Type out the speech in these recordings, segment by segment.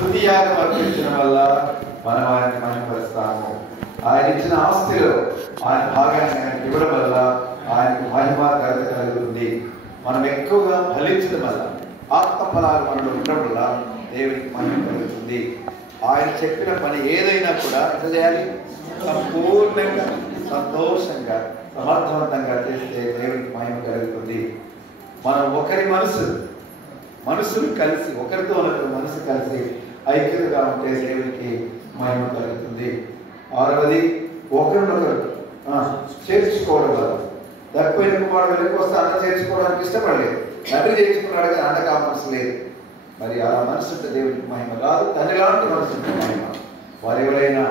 స్తుతి యాగం అర్పించడం వల్ల మనం ఆయన్ని మహిమపరుస్తాము. ఆయన ఇచ్చిన ఆస్తిలో ఆయన భాగాన్ని ఆయనకి ఇవ్వడం వల్ల ఆయనకు మహిమ ఘనత కలుగుతుంది. మనం ఎక్కువగా ఫలించడం వల్ల, ఆత్మ ఫలాలు మనలో ఉండడం వల్ల దేవునికి మహిమ కలుగుతుంది. ఆయన చెప్పిన పని ఏదైనా కూడా ఎంత చేయాలి? సంపూర్ణంగా, సంతోషంగా, సమర్థవంతంగా చేస్తే దేవునికి మహిమ కలుగుతుంది. మనం ఒకరి మనసులు కలిసి, ఒకరితో మనసు కలిసి ఐక్యతగా ఉంటే దేవునికి మహిమ కలుగుతుంది. ఆరవది, ఒకరినొకరు చేర్చుకోవడం వల్ల. తక్కువైన కుమారుడు వెళ్ళి వస్తే అన్న చేర్చుకోవడానికి ఇష్టపడలేదు, తండ్రి చేర్చుకున్నాడు కానీ అన్నకు ఆ మనసు లేదు. మరి అలా మనసు ఉంటే దేవుడికి మహిమ రాదు. తండ్రి లాంటి మనసు ఉంటే మహిమ. వారు ఎవరైనా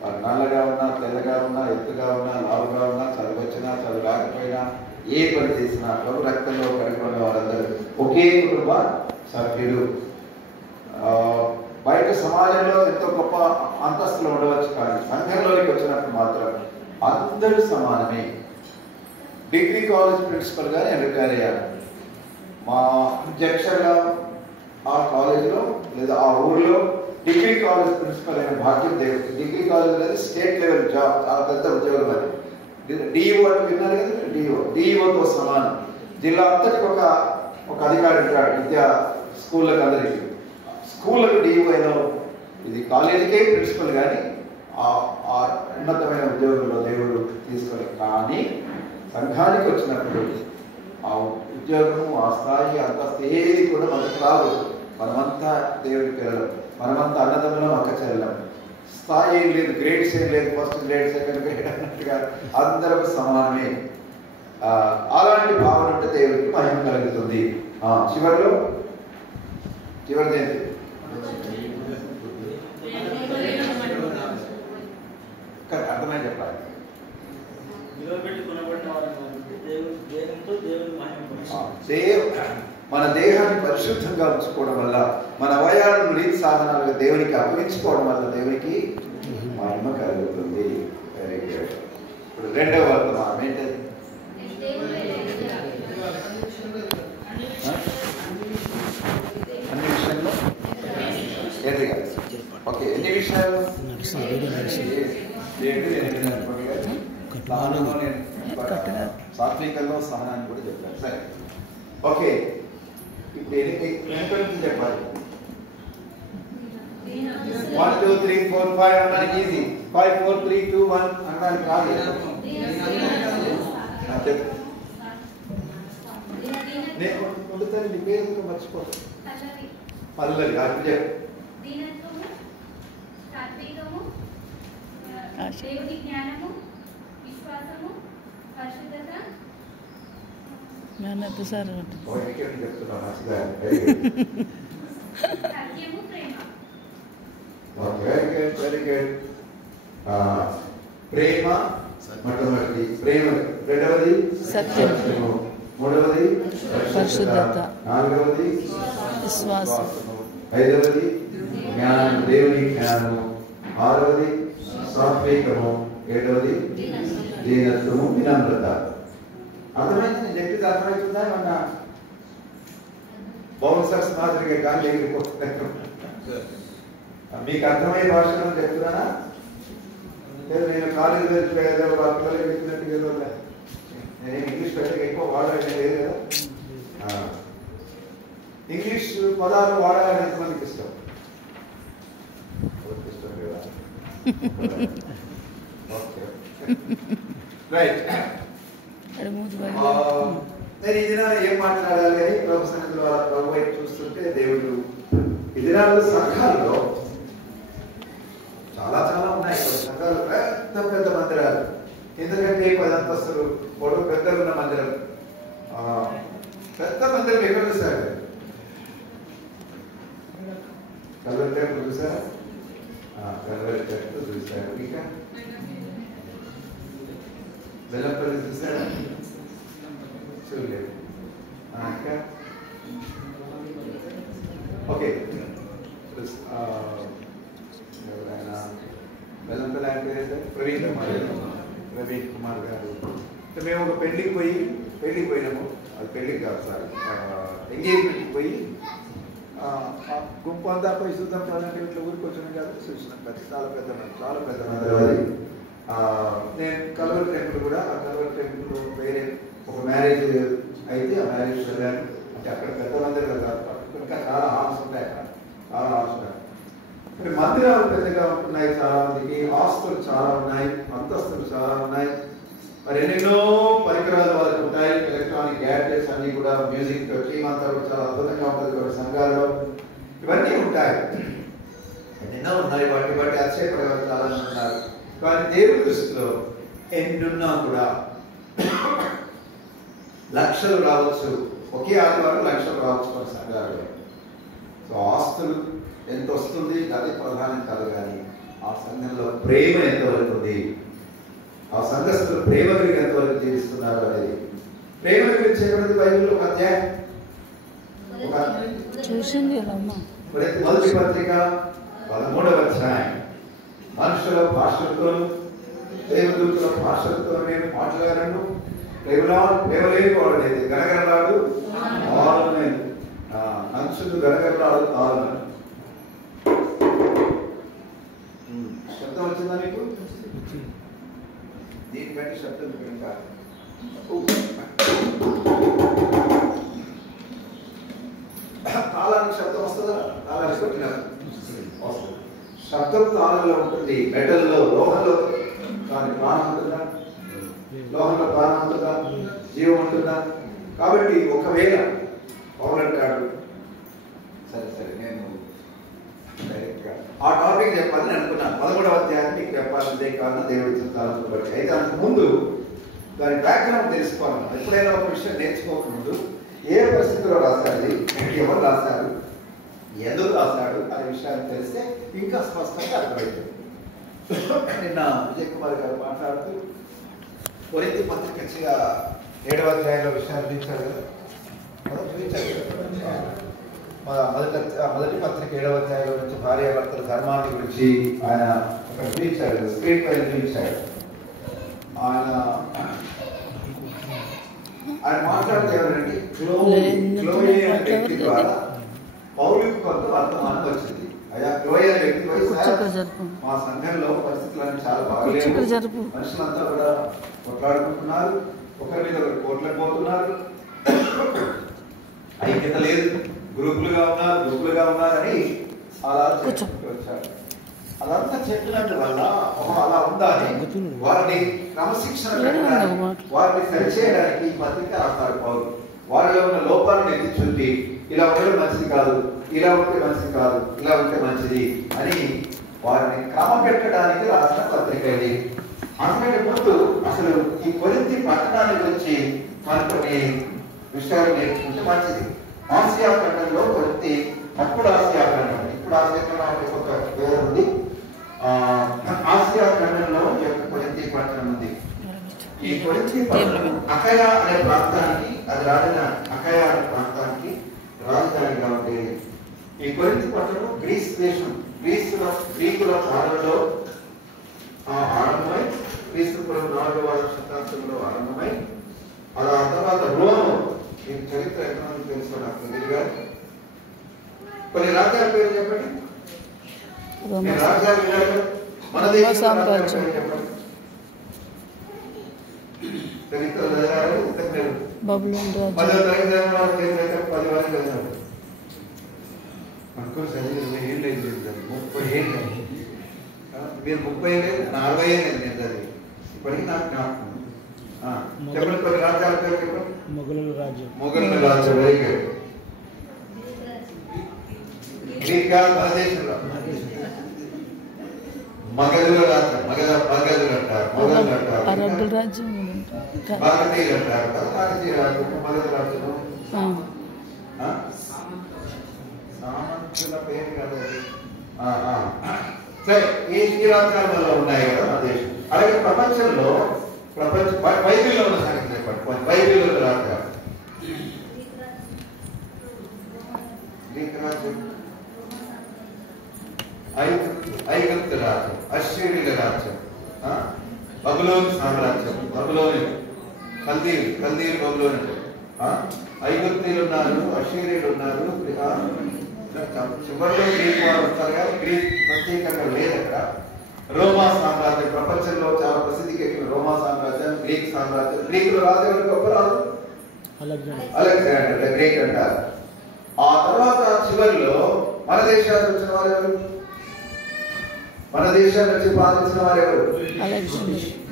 వారు నల్లగా ఉన్నా, తెల్లగా ఉన్నా, ఎత్తుగా ఉన్నా, లావుగా ఉన్నా, చదువు వచ్చినా, చదువు రాకపోయినా, ఏ పని చేసినా ప్రభు రక్తంలో కడుపుకున్న వారందరూ ఒకే కుటుంబ సభ్యులు. బయట సమాజంలో ఎంతో గొప్ప అంతస్తులు ఉండవచ్చు, కానీ సంఘంలోకి వచ్చినప్పుడు మాత్రం అందరూ సమానమే. డిగ్రీ కాలేజ్ ప్రిన్సిపల్గా నేను రిటైర్ అయ్యాను. మా అధ్యక్షులుగా ఆ కాలేజీలో లేదా ఆ ఊరిలో డిగ్రీ కాలేజ్ ప్రిన్సిపల్ అయిన భాగ్యం దేవుడు. డిగ్రీ కాలేజ్ అనేది స్టేట్ లెవెల్ జాబ్, చాలా పెద్ద ఉద్యోగం. అది డిఈఓ అంటే విన్నారు కదా, డిఈఓతో సమానం. జిల్లా అంతటికి ఒక అధికారి ఉంటాడు విద్యా స్కూళ్ళకి, అందరికీ స్కూళ్ళకు డిఈఓ అయిన ఇది కాలేజీకే ప్రిన్సిపల్. కానీ ఆ ఉన్నతమైన ఉద్యోగంలో దేవుడు తీసుకోలేదు. కానీ సంఘానికి వచ్చినప్పుడు ఆ ఉద్యోగము, ఆ స్థాయి, అంతస్తు ఏది కూడా మనకు రాదు. మనమంతా దేవుడికి వెళ్ళం, మనమంతా అన్నదమ్ములం, అక్క చెల్లం. స్థాయి ఏం లేదు, గ్రేడ్స్ ఏం లేదు, ఫస్ట్ గ్రేడ్, సెకండ్ గ్రేడ్ అన్నట్టుగా అందరూ సమానమే. అలాంటి భావన ఉంటే దేవుడికి మహిమ కలుగుతుంది. చివరిది ఏంటి? అర్థమై చెప్పాలి. మన దేహాన్ని పరిశుద్ధంగా ఉంచుకోవడం వల్ల, మన అవయవాలను నీతి సాధనాలుగా దేవునికి అప్పగించుకోవడం వల్ల దేవునికి మహిమ కలుగుతుంది. Very good. ఇప్పుడు రెండవ వర్తమానం ఏంటది? అన్ని విషయాల్లో ఏంటిగా? ఓకే, ఎన్ని విషయాలు? సాత్వికంలో సహనాన్ని కూడా చెప్పారు. సరే, ఓకే. ఇప్పుడు ఎన్ని చెప్పాలి? 1 2 3 4 5 అనడానికి ఈజీ. 5 4 3 2 1 అనడానికి రాదు. నేను పొందుతాను, నీ పేరు ఎందుకు మర్చిపోతాను? పల్లవి. అది చెప్పు. దేవుని జ్ఞానము, విశ్వాసము, పరిశుద్ధత, సత్యము, ప్రేమ. Very good. ప్రేమ మొట్టమొదటి, ప్రేమ రెండవది సత్యము, మూడవది పరిశుద్ధత, నాలుగవది విశ్వాసము, ఐదవది జ్ఞానం, దేవుని జ్ఞానము, ఆరవది సాత్వికము, ఏడవది దీనత్వము, వినమ్రత. అర్థమైంది? నేను చెప్పేది అర్థమవుతుందా? ఏమన్నా బౌన్సర్స్ మాదిరిగా గాలి ఎగిరిపోతున్నాను. మీకు అర్థమయ్యే భాషలో చెప్తున్నానా? నేను కాలేజీ వెళ్ళిపోయేదో వాళ్ళ పిల్లలు చెప్పినట్టు ఏదో నేను ఇంగ్లీష్ పెద్దగా ఎక్కువ వాడాలని లేదు కదా. ఇంగ్లీష్ పదాలు వాడాలని ఎంతమందికి ఇష్టం? ఇష్టం కదా. Okay, right. నేను ఈ దినాలు ఏం మాట్లాడాలి అని ప్రభు సన్నిధిలో ప్రభు వైపు చూస్తుంటే, దేవుడు ఈ దినాల్లో సంఘాల్లో చాలా ఉన్నాయి. సంఘాలు పెద్ద పెద్ద మందిరాలు, ఎందుకంటే 10 అంతస్తులు పొడవు పెద్దగా ఉన్న మందిరం. పెద్ద మందిరం ఎక్కడ చూసారు? కల్వరి టెంపుల్ చూసారా? కల్వరి టెంపుల్ చూసారు. ఇంకా బెల్లంపల్లి చూసారా? చూడలేదు. ఇంకా ఓకే, ఎవరైనా బెల్లంపల్లి అంటే ప్రవీణ్ కుమార్ గారు. మేము ఒక పెళ్ళికి పోయినాము. అది పెళ్ళికి కాదు, సారీ, ఎంగేజ్మెంట్కి పోయి గుంపు అంతా పోయి చూద్దాం పదండి ఇట్లా ఊరికి వచ్చిన కాదు చూసినాం చాలా పెద్ద మందిరం అది. నేను కల్వర్ టెంపుల్ కూడా ఆ కల్వర్ టెంపుల్ వేరే ఒక మ్యారేజ్ అయితే ఆ మ్యారేజ్ వెళ్ళాను. అంటే అక్కడ పెద్ద మందిరం కాదు, ఇంకా చాలా హాల్స్ ఉంటాయి, అక్కడ చాలా హాల్స్ ఉంటాయి. మరి మందిరాలు పెద్దగా ఉంటున్నాయి, చాలా మందికి ఆస్తులు చాలా ఉన్నాయి, అంతస్తులు చాలా ఉన్నాయి, మరి ఎన్నెన్నో పరికరాలు వాళ్ళకి ఉంటాయి, ఎలక్ట్రానిక్ గ్యాడ్జెట్స్ అన్ని కూడా, మ్యూజిక్ టీమ్ అంతా కూడా చాలా అద్భుతంగా ఉంటుంది కొన్ని సంఘాల్లో, ఇవన్నీ ఉంటాయి, ఎన్నెన్నో ఉన్నాయి. వాటి బట్టి ఆశ్చర్యపడే చాలా మంది ఉన్నారు. కానీ దేవుడి దృష్టిలో ఎన్నున్నా కూడా లక్షలు రావచ్చు, ఒకే ఆదివారం లక్షలు రావచ్చు కొన్ని సంఘాలు. సో ఆస్తులు ఎంత వస్తుంది అది ప్రధానం కాదు, కానీ ఆ సంఘంలో ప్రేమ ఎంతవరకు ఉంది, ఆ సంఘస్థులు ప్రేమ గురించి ఎంతవరకు జీవిస్తున్నారు అనేది. ప్రేమ గురించి చెప్పినది బైబిల్లో ఒక అధ్యాయం, మొదటి పత్రిక 13వ అధ్యాయం. మనుషుల భాషలతో దేవదూతుల భాషలతో నేను మాట్లాడాను, ప్రేమ లేనివాడు లేదు, గనగనలాడు ఆలనేది, మనుషులు గనగనలాడు ఆలన. శబ్దం వచ్చిందా మీకు? దీనికంటే శబ్దం ఇంకా తాళానికి శబ్దం వస్తుందా? తాళానికి కొట్టిన వస్తుంది. శబ్దం తాళంలో ఉంటుంది, మెటల్లో, లోహంలో దాని ప్రాణం ఉంటుందా? లోహంలో ప్రాణం ఉంటుందా? జీవం ఉంటుందా? కాబట్టి ఒకవేళ పౌలు అంటాడు, సరే నేను ఆ టాపిక్ చెప్పాలని అనుకున్నాను, 13వ అధ్యాయాన్ని మీకు చెప్పాలంటే కారణం దేవుడి చిత్తాలను బట్టి. అయితే అంతకు ముందు దాని బ్యాక్గ్రౌండ్ తెలుసుకోవాలి. ఎప్పుడైనా ఒక విషయం నేర్చుకోకముందు ఏ పరిస్థితిలో రాశాడు, ఎవరు రాశారు, ఎందుకు రాశాడు అనే విషయాన్ని తెలిస్తే ఇంకా స్పష్టంగా అర్థమవుతుంది. నిన్న విజయ్ కుమార్ గారు మాట్లాడుతూ కొరింథీ పత్రిక 7వ అధ్యాయంలో విషయాలు చూపించారు కదా, మొదటి పత్రిక 7వ అధ్యాయంలో నుంచి భార్యాభర్తల ధర్మాన్ని గురించి ఆయన ఒక చూపించాడు, స్క్రీన్ పైన చూపించాడు. ఆయన మాట్లాడితే ఎవరంటే క్లోయే అనే వ్యక్తి ద్వారా పౌలుకు కొంత వర్తమానం వచ్చింది. అయ్యా క్లోయే అనే వ్యక్తి మా సంఘంలో పరిస్థితులన్నీ చాలా బాగలేవు, మనుషులంతా కూడా కొట్లాడుకుంటున్నారు, ఒకరి మీద ఒకరు కోట్లకు పోతున్నారు, ఐక్యత లేదు, గ్రూపులుగా ఉన్నారని అలా వచ్చాడు. అదంతా చెప్పినట్టు వల్ల అలా ఉందా అని వారిని క్రమశిక్షణ పెట్టడానికి, వారిని సరిచేయడానికి ఈ పత్రిక రాస్తారు పౌరులు. వారిలో ఉన్న లోపాలను ఎత్తి చూపి ఇలా ఉండడం మంచిది కాదు, ఇలా ఉంటే మంచిది కాదు, ఇలా ఉంటే మంచిది అని వారిని క్రమం పెట్టడానికి రాసిన పత్రిక ఇది. అందుకంటే ముందు అసలు ఈ కొరింథీ పట్టణాన్ని గురించి మనం కొన్ని విషయాలు నేర్చుకుంటే మంచిది. ఆసియా ఖండంలో కొరింథీ, అప్పుడు ఆసియా ఖండం, ఇప్పుడు ఆసియా ఖండం ఒక పేరు ఉంది. ఆసియా ఖండంలో కొరింథీ పట్టణం ఉంది. ఈ కొరింథీ పట్టణం అకయా అనే ప్రాంతానికి, అది రాజైన అకయా అనే ప్రాంతానికి రాజధానిగా ఉండేది. ఈ కొరింథీ పట్టణం గ్రీస్ దేశం, గ్రీకుల పాలనలో ఆరంభమై, క్రీస్తుపురం 4వ శతాబ్దంలో ఆరంభమై, అలా తర్వాత రోమ్, ఈ చరిత్ర ఎకనామిక్ తెలుసు నాకు తెలియగా, కొన్ని రాజ్యాల పేరు చెప్పండి. రాజ్యాలు మన దేశం చెప్పండి. చరిత్ర మీరు 30 ఏళ్ళు, 40 ఏళ్ళు నేను చదివి ఇప్పటికీ నాకు జ్ఞాపకం. చెప్పండి కొన్ని రాజ్యాల పేరు చెప్పండి. మొఘలుల రాజ్యం, వెరీ గుడ్. గ్రీక్ మన దేశంలో మగధుల రాజ్యం, మగధులు అంటారు, మొఘలులు అంటారు, కాకతీయులు అంటారు కదా, కాకతీయ రాజ్యం, మగధ రాజ్యం, సామంతుల పేరు కదా. సరే, ఈ రాజ్యాలలో ఉన్నాయి కదా మన దేశం. అలాగే ప్రపంచంలో బైబిల్లో ఉన్న సంగతి చెప్పండి. బైబిల్లో ఉన్న రాజ్యాలు, గ్రీక్ రాజ్యం, ఐగుప్తు రాజ్యం, అశ్షూరీయుల రాజ్యం, బబులోను సామ్రాజ్యం, బబులోని కల్దీయులు బబులోని, ఐగుప్తీయులు ఉన్నారు, అశ్షూరీయులు ఉన్నారు, చివరిలో గ్రీక్ వారు వస్తారు కానీ గ్రీక్ ప్రత్యేకంగా లేదు అక్కడ. రోమా సామ్రాజ్యం ప్రపంచంలో చాలా ప్రసిద్ధికి ఎక్కిన రోమా సామ్రాజ్యం, గ్రీక్ సామ్రాజ్యం. గ్రీకులు రాజు ఎవరు? గొప్ప రాజు అలెగ్జాండర్ ద గ్రేట్ అంటారు. ఆ తర్వాత చివరిలో మన దేశానికి వచ్చిన వారు ఎవరు? మన దేశాన్ని వచ్చి పాలించిన వారు ఎవరు?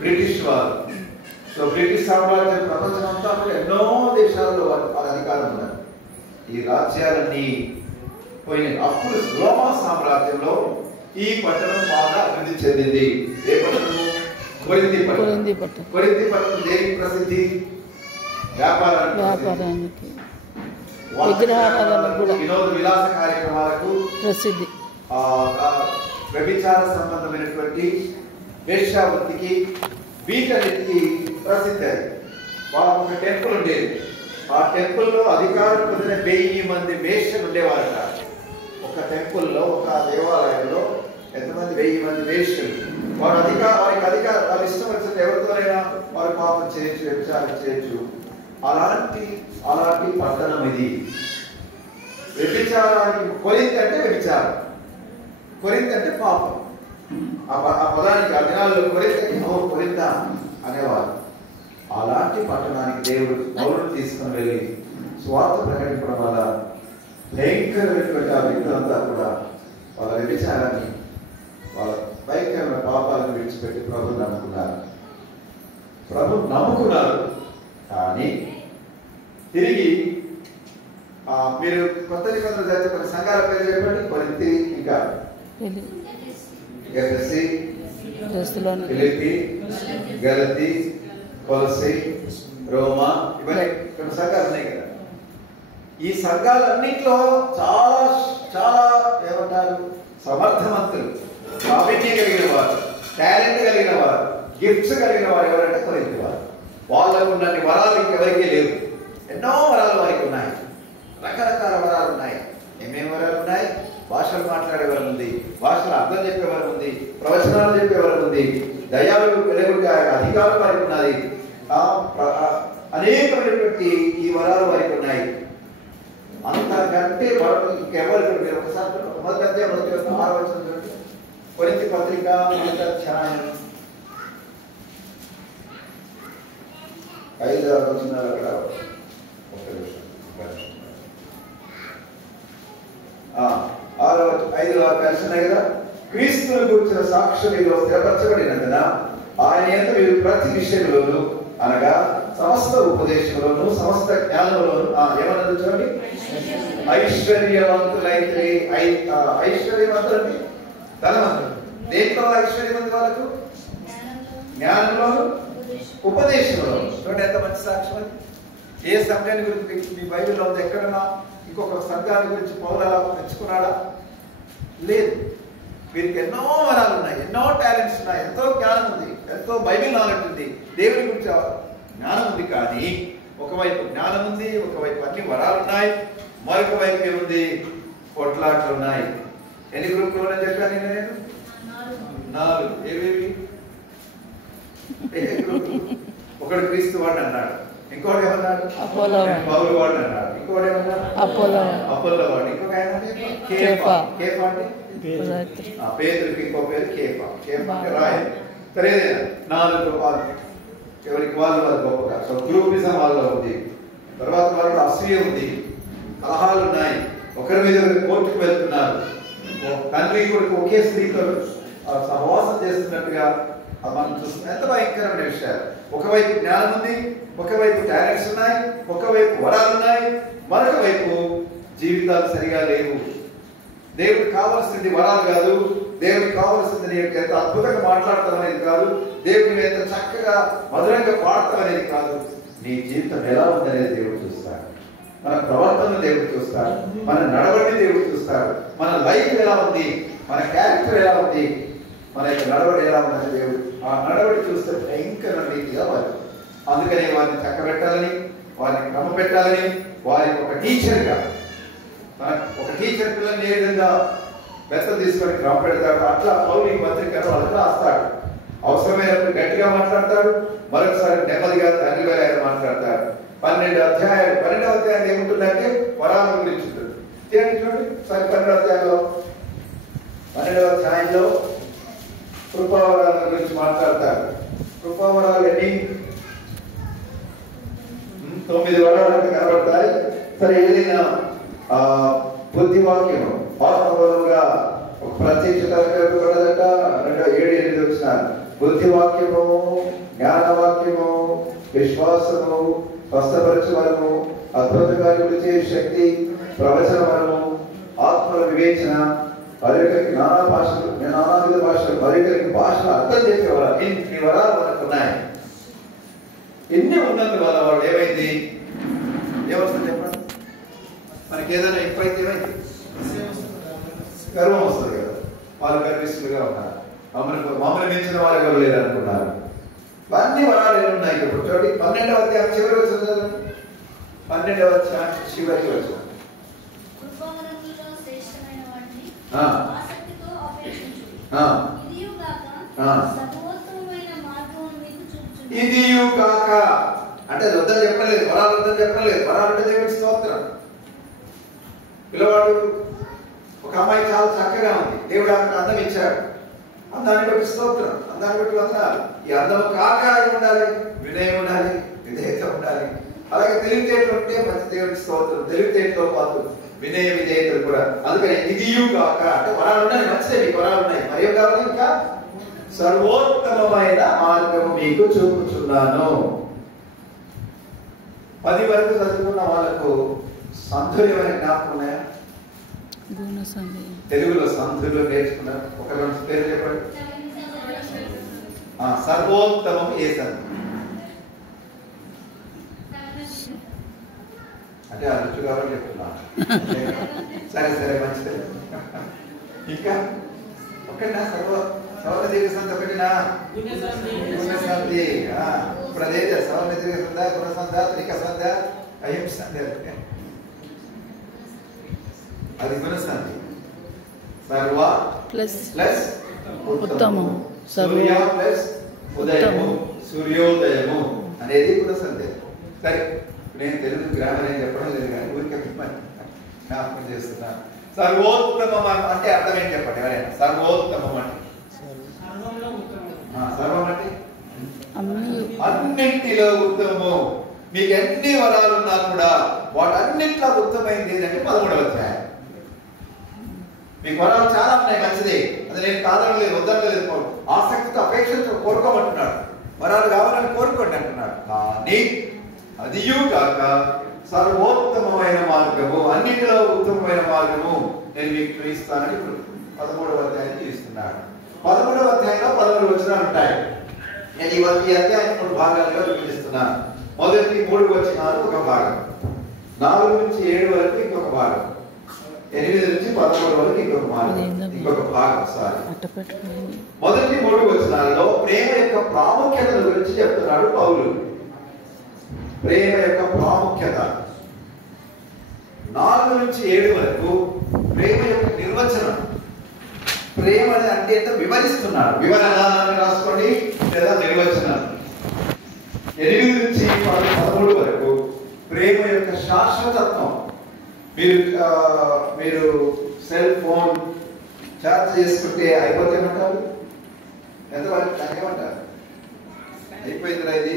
బ్రిటిష్ వారు. సో బ్రిటిష్ సామ్రాజ్యం ప్రపంచం అంతా కూడా ఎన్నో దేశాల్లో వారి అధికారం ఉన్నారు. ఈ రాజ్యాలన్నీ పోయినాయి. అప్పుడు రోమా సామ్రాజ్యంలో ఈ పట్టణం బాగా అభివృద్ధి చెందింది. ఏ పట్టణము? కొరింథీ పట్టణం. కొరింథీ పట్టణం దేనికి ప్రసిద్ధి? వ్యాపారానికి, వినోద విలాస కార్యక్రమాలకు ప్రసిద్ధి, వ్యభిచార సంబంధమైనటువంటి వేశ్యావృత్తికి, వీటన్నిటికి ప్రసిద్ధి. వాళ్ళకు ఒక టెంపుల్ ఉండేది. ఆ టెంపుల్లో అధికారం పొందిన 1000 మంది వేశ్యలు ఉండేవారట. ఒక టెంపుల్లో, ఒక దేవాలయంలో ఎంతమంది? 1000 మంది వేశ్యలు. వారికి అధికారం, వాళ్ళ ఇష్టం వచ్చిన ఎవరితోనైనా వారు పాపం చేయొచ్చు, వ్యభిచారం చేయొచ్చు. అలాంటి పట్టణం ఇది. వ్యభిచారానికి కొరింథీ అంటే వ్యభిచారం, కొరింథీ అంటే పాపం. ఆ పదానికి ఆ దినాల్లో కొరింథీ అనేవారు. అలాంటి పట్టణానికి దేవుడు పౌరులు తీసుకుని వెళ్ళి స్వార్థ ప్రకటించడం వల్ల భయంకరమైనటువంటి ఆ వ్యక్తులంతా కూడా వాళ్ళ వ్యభిచారాన్ని, వాళ్ళ భయంకరమైన పాపాలను విడిచిపెట్టి ప్రభుని నమ్ముకున్నారు. కానీ తిరిగి మీరు కొత్త నిబంధనలు చదివితే కొన్ని సంఘాల పేరు చెప్పండి. కొరింథీ, ఇంకా ఎఫెసీ, ఫిలిప్పీ, గలతీ, కొలసీ, రోమా, ఇవన్నీ కొన్ని సంఘాలు ఉన్నాయి కదా. ఈ సంఘాలన్నింటిలో చాలా చాలా ఏమంటారు? సమర్థవంతులు, ప్రావీణ్యం కలిగిన వారు, టాలెంట్ కలిగిన వారు, గిఫ్ట్స్ కలిగిన వారు ఎవరంటే కొరింథీ వారు. వాళ్ళకు ఉన్నన్ని వరాలు ఇంకెవరికీ లేవు. ఎన్నో వరాలు వారికి ఉన్నాయి, రకరకాల వరాలు ఉన్నాయి. ఏమేమి వరాలు ఉన్నాయి? భాషలు మాట్లాడే వరం ఉంది, భాషలు అర్థం చెప్పే వరం ఉంది, ప్రవచనాలు చెప్పే వరం ఉంది, దయాలు వెలుగుంటే అధికారం వారికి ఉన్నది. అనేకమైనటువంటి ఈ వరాలు వారికి ఉన్నాయి. అంతకంటే వరం ఇంకెవరికి? మీరు ఒకసారి మొదటి అధ్యాయం 6వ వచనం చూడండి. కొరింథీ పత్రిక 1వ అధ్యాయం 5వ వచనం. అక్కడ ఒక నిమిషం, 5వ కలిసిన కదా. క్రీస్తును గురించిన సాక్ష్యం మీలో స్థిరపరచబడినందున ఆయన యందు మీరు ప్రతి విషయంలోను, అనగా సమస్త ఉపదేశంలోను, సమస్త జ్ఞానంలోను ఏమన్నది చూడండి, ఐశ్వర్యవంతులైతే. ఐశ్వర్యవంతులండి ధనవంతులు. దేంట్లో ఐశ్వర్యవంతులు? వాళ్ళకు జ్ఞానంలోను, ఉపదేశంలో. చూడండి ఎంత మంచి సాక్ష్యం అది. ఏ సంఘాన్ని గురించి మీ బైబిల్లో ఉంది? ఎక్కడన్నా ఇంకొక సంఘాన్ని గురించి పౌలు అలా మెచ్చుకున్నాడా? లేదు. వీరికి ఎన్నో వరాలు ఉన్నాయి, ఎన్నో టాలెంట్స్ ఉన్నాయి, ఎంతో జ్ఞానం ఉంది, ఎంతో బైబిల్ నాలెడ్జ్ ఉంది, దేవుని గురించి జ్ఞానం ఉంది. కానీ ఒకవైపు జ్ఞానం ఉంది, ఒకవైపు అన్ని వరాలు ఉన్నాయి, మరొక వైపు ఏముంది? కొట్లాట్లు ఉన్నాయి. ఎన్ని గ్రూపులు ఉన్నాయని చెప్పాను నేను? 4. ఏవేవి? ఒకడు క్రీస్తు వాడు అన్నాడు, ఇంకోటి ఏమన్నాడు? పౌలు వాడు అన్నాడు, ఇంకోటి ఏమన్నాడు? అపోల్లో వాడు, ఇంకొక కేఫా. కేఫా అంటే పేదరికి ఇంకో పేరు కేఫా. కేఫా అంటే రాయల్. సరే, 4 వాళ్ళు ఎవరికి వాళ్ళు గొప్పగా. సో గ్రూపిజం వాళ్ళలో ఉంది. తర్వాత వాళ్ళు అసూయ ఉంది, కలహాలు ఉన్నాయి, ఒకరి మీద కోర్టుకు వెళ్తున్నారు, తండ్రి కొడుకు ఒకే స్త్రీతో సహవాసం చేస్తున్నట్టుగా మనం చూస్తున్నాం. ఎంత భయంకరమైన విషయాలు. ఒకవైపు జ్ఞానం ఉంది, ఒకవైపు టాలెంట్స్ ఉన్నాయి, ఒకవైపు వరాలు ఉన్నాయి, మరొక వైపు జీవితాలు సరిగా లేవు. దేవుడికి కావలసింది వరాలు కాదు, దేవుడికి కావలసింది నీకు ఎంత అద్భుతంగా మాట్లాడతాం అనేది కాదు, దేవుడిని ఎంత చక్కగా మధురంగా పాడతాం అనేది కాదు. నీ జీవితం ఎలా ఉందనేది దేవుడు చూస్తాడు. మన ప్రవర్తన దేవుడు చూస్తాడు, మన నడవడిని దేవుడు చూస్తాడు, మన లైఫ్ ఎలా ఉంది, మన క్యారెక్టర్ ఎలా ఉంది, మన యొక్క నడవడి ఎలా ఉన్నది దేవుడు ఆ నడవడి చూస్తే భయంకర రీతిగా వారు. అందుకని వారిని చక్కబెట్టాలని, వారిని క్రమ పెట్టాలని, వారికి ఒక టీచర్గా, ఒక టీచర్ పిల్లల్ని ఏ విధంగా బెత్తం తీసుకొని క్రమ పెడతాడు, అట్లా పౌలు ఈ పత్రికను వాళ్ళకి రాస్తాడు. అవసరమైనప్పుడు గట్టిగా మాట్లాడతాడు, మరొకసారి నెమ్మదిగా తండ్రి వారి మాట్లాడతాడు. 12వ అధ్యాయం ఏముంటుందంటే వరాల గురించి ఉంటుంది. చూడండి 12వ అధ్యాయంలో 12వ అధ్యాయంలో కృపావరాల గురించి మాట్లాడతారు. కృపావరాలు ఎన్ని? 9 వరాలు కనబడతాయి. సరే, ఏదైనా బుద్ధివాక్యము వాస్తవంగా ఒక ప్రత్యక్షత కనబడదట. 2:7-8 వచ్చినారు. బుద్ధివాక్యము, జ్ఞానవాక్యము, విశ్వాసము, స్వస్థపరచు వరము, అద్భుత కార్యములు చేసే శక్తి, ప్రవచన వరము, ఆత్మల వివేచన, మరొకరికి నానావిధ భాషలు, మరొకరికి భాషలు అర్థం చేసే వరాలు. ఇన్ని వరాలు మనకు ఉన్నాయి. ఎన్ని ఉన్నందువల్ల వాళ్ళు ఏమైంది? ఏమొస్తుంది చెప్పండి? మనకి ఏదైనా ఎక్కువైతే ఏమైంది? గర్వం వస్తుంది కదా. వాళ్ళు గర్విస్తులుగా ఉన్నారు. మమ్మల్ని మించిన వాళ్ళు ఎవరు లేరు అనుకున్నారు. అన్ని వరాలు ఎన్ని ఉన్నాయి? ఇప్పుడు చూడండి 12వ అధ్యాయం చివరి వచ్చింది కదా. 12వ అధ్యాయం చివరికి వచ్చింది. ఇదియు కాక అంటే వద్దని చెప్పలేదు, వరాలు వద్దని చెప్పలేదు. వరాలు అంటే దేవుడికి స్తోత్రం. పిల్లవాడు ఒక అమ్మాయి చాలా చక్కగా ఉంది, దేవుడు ఆమెకు అందం ఇచ్చాడు. అందాన్ని బట్టి స్తోత్రం, అందాన్ని బట్టి వందనాలు. ఈ అందం కాక ఉండాలి, వినయం ఉండాలి, విధేయత ఉండాలి. అలాగే తెలివితేటలు ఉంటే మంచి దేవుడికి స్తోత్రం. తెలివితేటతో పాటు వినయ విధేయతలు కూడా. అందుకని ఇదియు కాక అంటే వరాలు ఉన్నాయి, మంచిదే, మీకు వరాలు ఉన్నాయి. మరియు కావాలి ఇంకా సర్వోత్తమమైన మార్గము మీకు చూపుచున్నాను. 10 వరకు చదువుకున్న వాళ్ళకు సంధుర్యమైన జ్ఞాపకం ఉన్నాయా? తెలుగులో సంధులు నేర్చుకున్నారు. ఒక 2 పేరు చెప్పండి. సర్వోత్తమం ఏ సంధి అంటే అరుచు కాబట్టి చెప్తున్నాను. సరే సరే, మంచిదే. ఇంకా ఒకటినా సవర్ణ దీర్ఘ సంధి ఒకటినా? గుణసంధి. ఇప్పుడు అదే సవర్ణ దీర్ఘ సంధ, గుణసంధ, త్రిక సంధ, అహింస సంధి. అది గుణసంధి. సర్వ ప్లస్ ఉత్తమము, సూర్య ప్లస్ ఉదయము, సూర్యోదయము అనేది గుణసంధి. సరే, నేను తెలుగు గ్రామర్ ఏం చెప్పడం లేదు కానీ ఊరికే జ్ఞాపకం చేస్తున్నాను. సర్వోత్తమం అంటే అర్థం ఏంటి చెప్పండి ఎవరైనా? సర్వోత్తమం అంటే సర్వం అంటే అన్నింటిలో ఉత్తమము. మీకు ఎన్ని వరాలు ఉన్నా కూడా వాటన్నింటిలో ఉత్తమైంది ఏంటంటే 13వ అధ్యాయం. మీకు వరాలు చాలా ఉన్నాయి, మంచిదే, అది నేను కాదనలేదు, వద్దనలేదు. ఆసక్తితో అపేక్షతో కోరుకోమంటున్నాడు. వరాలు కావాలని కోరుకోండి అంటున్నాడు. కానీ అదియు కాక సర్వోత్తమమైన మార్గము, అన్నిటిలో ఉత్తమమైన మార్గము నేను మీకు చూపిస్తానని ఇప్పుడు 13వ అధ్యాయం చూపిస్తున్నాడు. 13వ అధ్యాయంలో 13 వచనాలు ఉంటాయి. నేను ఈ అధ్యాయం 3 భాగాలుగా విభజిస్తున్నాను. మొదటి 3 వచనాలు ఒక భాగం, 4 నుంచి 7 వరకు ఇంకొక భాగం, 8 నుంచి 13 వరకు ఇంకొక భాగం. మొదటి 3 వచనాలలో ప్రేమ యొక్క ప్రాముఖ్యతను గురించి చెప్తున్నాడు పౌలు. ప్రేమ యొక్క ప్రాముఖ్యత. 4 నుంచి 7 వరకు ప్రేమ యొక్క నిర్వచనం. ప్రేమ అంటే ఏంటో వివరిస్తున్నాడు. వివరణ రాసుకోండి లేదా నిర్వచనం. 8 నుంచి 13 వరకు ప్రేమ యొక్క శాశ్వతత్వం. మీరు సెల్ ఫోన్ ఛార్జ్ చేసుకుంటే అయిపోతే ఏమంటారు? ఎంతవరకు ఏమంటారు? అయిపోయిందిరా ఇది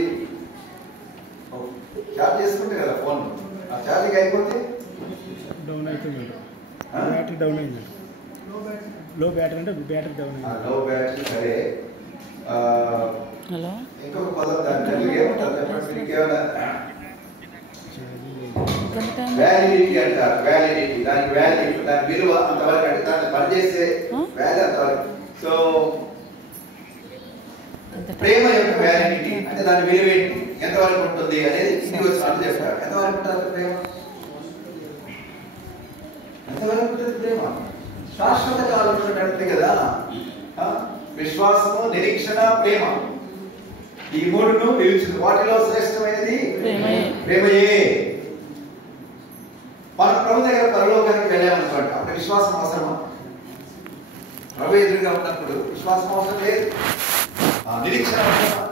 ఛార్జ్ చేసుకుంటే కదా ఫోన్, ఆ ఛార్జింగ్ అయిపోతే డౌన్ అవుతుంది. బ్యాటరీ డౌన్ అయింది. లో బ్యాటరీ అంటే బ్యాటరీ డౌన్ అయింది. లో బ్యాటరీ. సరే, హలో, ఇంకొక పదం దాన్ని ఏమంటారు చెప్పండి? వ్యాలిడిటీ అంటారు. వ్యాలిడిటీ, దాని వ్యాలిడిటీ, దాని విలువ అంతవరకు అంటే దాన్ని పనిచేసే వ్యాల్యూ అంతవరకు. సో ప్రేమ యొక్క వ్యాలిడిటీ అంటే దాని విలువ ఏంటి, ఎంతవరకు ఉంటుంది అనేది ఇంటికి వచ్చినట్టు చెప్తారు. ఎంతవరకు ఉంటుంది ప్రేమ? ఎంతవరకు ఉంటుంది ప్రేమ? శాశ్వత కాలం ఉన్నట్టు కదా. విశ్వాసము, నిరీక్షణ, ప్రేమ, ఈ 3ను నిలిచింది. వాటిలో శ్రేష్టమైనది ప్రేమయే. మనం ప్రభు దగ్గర పరలోకానికి వెళ్ళామనుకోండి, అప్పుడు విశ్వాసం అవసరమా? ప్రభు ఎదురుగా ఉన్నప్పుడు విశ్వాసం అవసరం లేదు. నిరీక్షణ అవసరమా?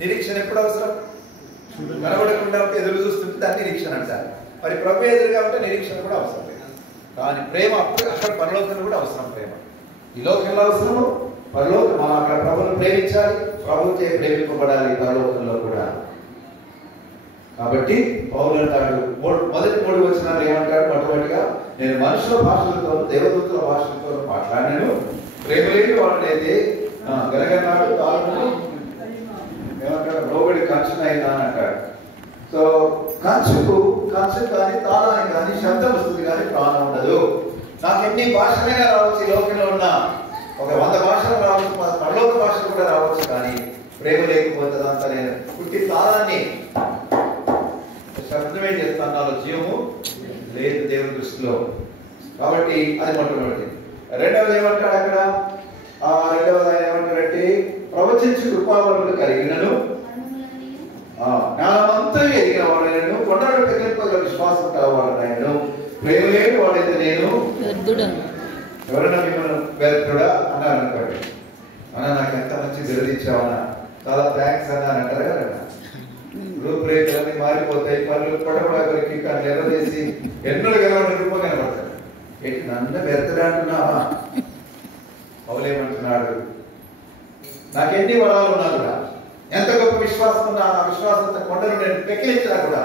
నిరీక్షణ ఎప్పుడు అవసరం? కనబడకుండా ఎదురు చూస్తుంటే దాన్ని నిరీక్షణ అంటారు. మరి ప్రభు ఎదురుగా ఉంటే నిరీక్షణ కూడా అవసరం లేదు. కానీ ప్రేమ అక్కడ పరలోకంలో కూడా అవసరం. ప్రేమ ఈ లోకంలో అవసరము, పరలోకం మనం అక్కడ ప్రభువును ప్రేమించాలి, ప్రభువుచే ప్రేమింపబడాలి పరలోకంలో కూడా. కాబట్టి పౌలు అంటాడు, మొదటి 3 వచనాలు ఏమంటాడు? మొట్టమొదటిగా నేను మనుషుల భాషలతో దేవదూతుల భాషలతో మాట్లాడాను, ప్రేమ లేని వాడినైతే గలగన్నాడు తాను ఏమంటాడు? లోబడి కంచున అయినా అని అంటాడు. సో కంచు కానీ తాళానికి కానీ శబ్దం వస్తుంది కానీ ప్రాణం ఉండదు. నాకు ఎన్ని భాషలైనా రావచ్చు, ఈ లోకంలో ఉన్న ఒక 100 భాషలు రావచ్చు, పరలోక భాషలు కూడా రావచ్చు, కానీ ప్రేమ లేకపోతే అంతా నేను పుట్టి తాళాన్ని శబ్దమే చేస్తాను, నాలో జీవము లేదు దేవుని దృష్టిలో. కాబట్టి అది మొట్టమొదటి. రెండవది ఏమంటాడు అక్కడ? రెండవది ఆయన ఏమంటాడంటే ప్రవచించి కృపావరులు కలిగినను జ్ఞానమంతా ఎదిగిన వాడైనను కొండలు పెద్దల విశ్వాసం కావాలన్నాయను ప్రేమ లేని వాడైతే నేను ఎవరైనా మిమ్మల్ని వ్యర్థుడా అన్నారు అనుకోండి, అన్న నాకు ఎంత మంచి దిరదించావన్నా, చాలా థ్యాంక్స్ అన్నాను అంటారు కదా. రూపురేఖలన్నీ మారిపోతాయి, పనులు పొడపడగలికి నిలదీసి ఎన్నో గెలవని రూపం కనబడతాడు. ఏంటి నన్ను వ్యర్థుడా అంటున్నావా? పౌలేమంటున్నాడు, నాకెన్ని వరాలు ఉన్నా కూడా, ఎంత గొప్ప విశ్వాసం ఉన్నా, ఆ విశ్వాసంతో కొండలు నేను పెకిలించినా కూడా,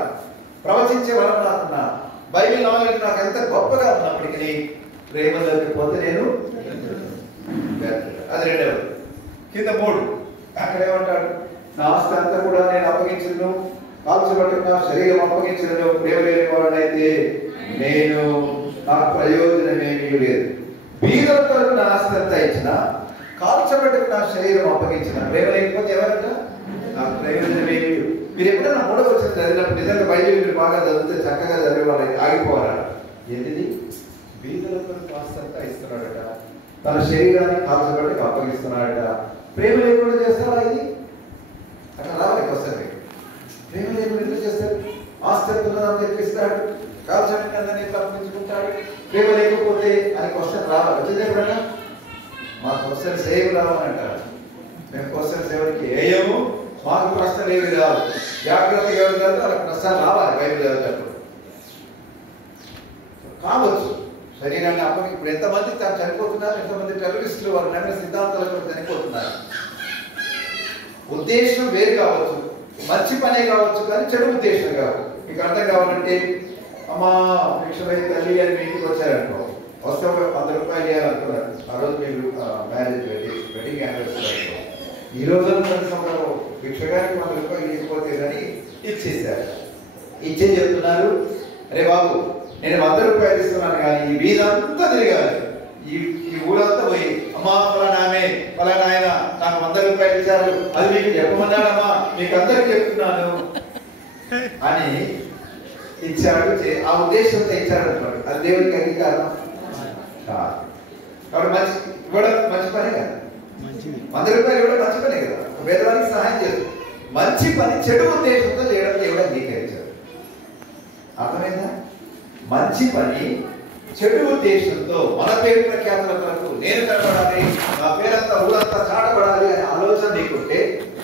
ప్రవచించే వరం నాకున్నా, బైబిల్ నాలెడ్జ్ నాకు ఎంత గొప్పగా ఉన్నప్పటికీ ప్రేమ లేకపోతే నేను అది రెండవది. కింద 3 అక్కడ ఏమంటాడు? నా ఆస్తి అంతా కూడా నేను అప్పగించను, కాల్చబట్టుకున్న శరీరం అప్పగించను, ప్రేమ లేని వాడనైతే నేను నాకు ప్రయోజనమేమీ లేదు. బీదలకు నా ఆస్తి అంతా ఇచ్చిన, కాల్చబట్టుకు నా శరీరం అప్పగించిన, ప్రేమ లేకపోతే ఎవరంట? నాకు ప్రయోజనమేమీ. మీరు ఎప్పుడైనా 3వ వచనం చదివినప్పుడు నిజంగా బైబిల్ మీరు బాగా చదివితే చక్కగా చదివేవాడు ఆగిపోవాలా? ఏంటిది? బీదలకు ఆస్తి అంతా ఇస్తున్నాడట, తన శరీరాన్ని కాల్చబట్టుకు అప్పగిస్తున్నాడట. ప్రేమ లేకుండా చేస్తారా ఇది? అట్లా రావాలి వస్తుంది. ప్రేమ లేకుండా ఎందుకు చేస్తారు? ఆస్తి అంతా తెప్పిస్తాడు, కాల్చబట్టుకుని తప్పించుకుంటాడు. ప్రేమ లేకపోతే అని క్వశ్చన్ రావాలి. వచ్చింది ఎప్పుడన్నా? మా క్వశ్చన్స్ ఏమి రావని అంటారు. మేము క్వశ్చన్స్ ఎవరికి వేయము, మాకు ప్రశ్నలు ఏమి రావు. జాగ్రత్తగా ఎవరు కాదు వాళ్ళకి ప్రశ్నలు రావాలి బైబిల్ చదివేటప్పుడు. కావచ్చు శరీరాన్ని అప్పటికి ఇప్పుడు ఎంతమంది చనిపోతున్నారు, ఎంతమంది టెర్రరిస్టులు వారు నమ్మిన సిద్ధాంతాలకు చనిపోతున్నారు. ఉద్దేశం వేరు కావచ్చు, మంచి పనే కావచ్చు, కానీ చెడు ఉద్దేశం కాదు. మీకు అర్థం కావాలంటే అమ్మా భిక్షమై తల్లి అని మీ ఇంటికి వచ్చారనుకో, వస్తే ఒక 100 రూపాయలు ఇవ్వాలనుకున్నారు. ఆ రోజు మీరు మ్యారేజ్ వెడ్డింగ్ యానివర్సరీ అనుకో, ఈ రోజు భిక్షగానికి 100 రూపాయలు ఇవ్వకపోతే కానీ ఇచ్చేసారు. ఇచ్చే చెప్తున్నారు, అరే బాబు నేను 100 రూపాయలు ఇస్తున్నాను కానీ ఈ వీధంతా తిరగాలి, ఈ ఊరంతా పోయి అమ్మా ఫలానామే ఫలానా ఆయన నాకు 100 రూపాయలు ఇచ్చారు, అది మీకు చెప్పమన్నాడమ్మా, మీకు అందరికి చెప్తున్నాను అని ఇచ్చాడు. ఆ ఉద్దేశంతో ఇచ్చాడు అనుకోండి, అది దేవుడికి అంగీకారం కాదు. కాబట్టి మంచి ఇవ్వడం మంచి పనే కదా. 100 రూపాయలు ఇవ్వడం మంచి పనే కదా, పేదవానికి సహాయం చేస్తుంది. మంచి పని చెడు ఉద్దేశంతో చేయడం దేవుడు అంగీకరించాడు. అర్థమైందా? మంచి పని చెడు ఉద్దేశంతో మన పేరు ప్రఖ్యాతుల కొరకు నేను కనబడాలి, నా పేరంతా ఊరంతా చాటబడాలి అనే ఆలోచన నీకుంటే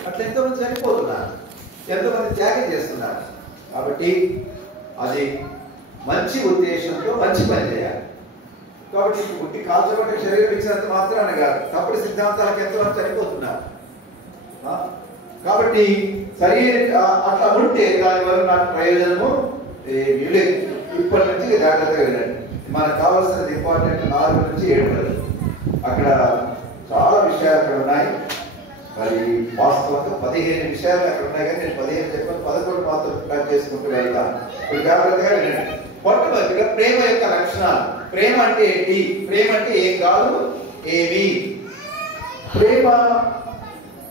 అట్లా ఎంతోమంది చనిపోతున్నారు, ఎంతోమంది త్యాగం చేస్తున్నారు. కాబట్టి అది మంచి ఉద్దేశంతో మంచి పని చేయాలి. కాబట్టి పుట్టి కాల్చబట్టే శరీరం ఇచ్చినంత మాత్రాన కాదు, తప్పుడు సిద్ధాంతాలకు ఎంతోమంది చనిపోతున్నారు. కాబట్టి సరైన అట్లా ఉంటే దానివల్ల నాకు ప్రయోజనము లేదు. ఇప్పటి నుంచి జాగ్రత్తగా వినండి. మనకు కావాల్సినది ఇంపార్టెంట్ 4 నుంచి 7 వరకు. అక్కడ చాలా విషయాలు అక్కడ ఉన్నాయి. మరి వాస్తవంగా 15 విషయాలు అక్కడ ఉన్నాయి, కానీ నేను 15 చెప్పాను, 11 మాత్రం ప్లాన్ చేసుకుంటూ వెళ్తాను. ఇప్పుడు జాగ్రత్తగా వినండి. మొట్టమొదటిగా ప్రేమ యొక్క లక్షణాలు. ప్రేమ అంటే ఏంటి? ప్రేమ అంటే ఏం కాదు, ఏమి. ప్రేమ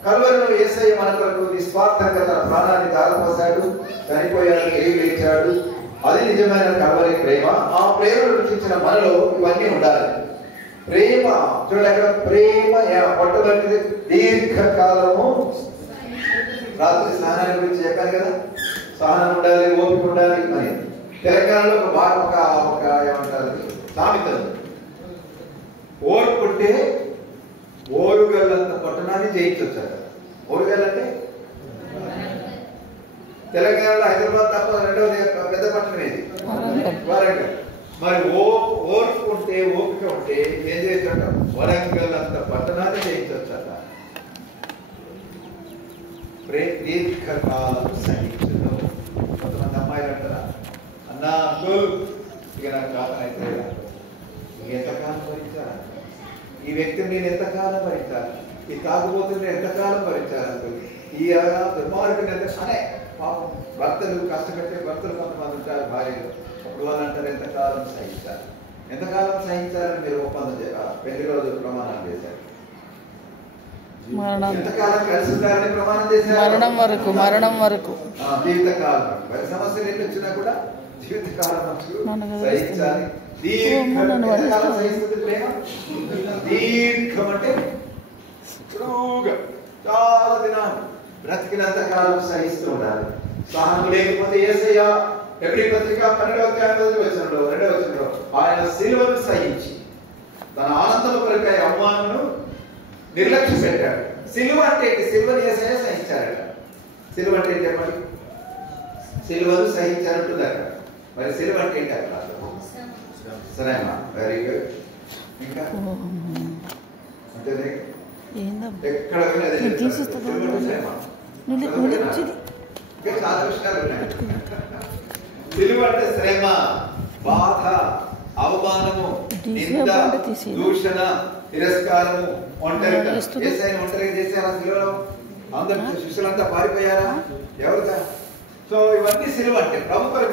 కల్వరిలో యేసయ్య మన కొరకు నిస్వార్థంగా తన ప్రాణాన్ని దారపోసాడు, చనిపోయాడు, తిరిగి లేచాడు. అది నిజమైన కల్వరి ప్రేమ. ఆ ప్రేమను రుచించిన మనలో ఇవన్నీ ఉండాలి. ప్రేమ చూడండి, అక్కడ ప్రేమ మొట్టమొదటిది దీర్ఘకాలము. రాత్రి స్నానాన్ని గురించి చెప్పాను కదా, స్నానం ఉండాలి, ఓపిక ఉండాలి అని. తెలంగాణలో ఒక ఏమంటారు సామెత ఉంది, ఓర్పుంటే ఓరుగల్లంత పట్టణాన్ని జయించొచ్చారు. ఓరుగల్లంటే తెలంగాణలో హైదరాబాద్ తప్ప రెండవది పెద్ద పట్టణం ఏది? వరంగల్. మరి ఓర్పు ఉంటే, ఓపిక ఉంటే ఏం చేయొచ్చట? వరంగల్ అంత పట్టణాన్ని చేయించవచ్చట. దీర్ఘకాలం సహించడం. కొంతమంది అమ్మాయిలు అంటారా, అన్నా అంకుల్ ఇక నాకు కాలం అయితే ఎంతకాలం భరించాలి? ఈ వ్యక్తిని నేను ఎంతకాలం భరించాలి? ఈ తాగుబోతుని ఎంతకాలం భరించాలి? అంకుల్ ఈ దుర్మార్గుని అనే పాపం భర్తలు కష్టపెట్టే భర్తలు కొంతమంది ఉంటారు, భార్యలు. అప్పుడు వాళ్ళు అంటారు ఎంతకాలం సహించాలి? ఎంతకాలం సహించాలని మీరు ఒప్పందం పెళ్లి రోజు ప్రమాణం చేశారు. ఎంతకాలం కలిసి ఉండాలని ప్రమాణం చేశారు? మరణం వరకు జీవితకాలం. మరి సమస్యలు ఎన్ని వచ్చినా కూడా జీవితకాలం సహించాలి. ఎంతకాలం సహిస్తుంది ప్రేమ? దీర్ఘం అంటే చాలా దినాలు బ్రతికినంత కాలం సహిస్తూ ఉండాలి. సహనం లేకపోతే యేసయ్య ఎబ్రీ పత్రిక 12వ వచనంలో ఆయన సిలువను సహించి తన ఆనందం కొరకై అవమానమును నిర్లక్ష్యం పెట్టాడు. సిలువ అంటే ఏంటి? సిలువను యేసయ్య సహించారట. సిలువ అంటే ఏంటి చెప్పండి? సిలువను సహించారంటున్నారు. మరి సిలువ అంటే ఏంటి అక్కడ? సరేమా, వెరీ గుడ్. ఇంకా అంటే ఎక్కడ చాలా విషయాలు ఉన్నాయి. సిలువ అంటే శ్రమ, బాధ, అవమానము, నింద, దూషణ, తిరస్కారము, ఒంటరిగా చేశారా సిలువలో? అందరు శిష్యులంతా పారిపోయారా? ఎవరుగా? సో ఇవన్నీ సిలువ అంటే ప్రభు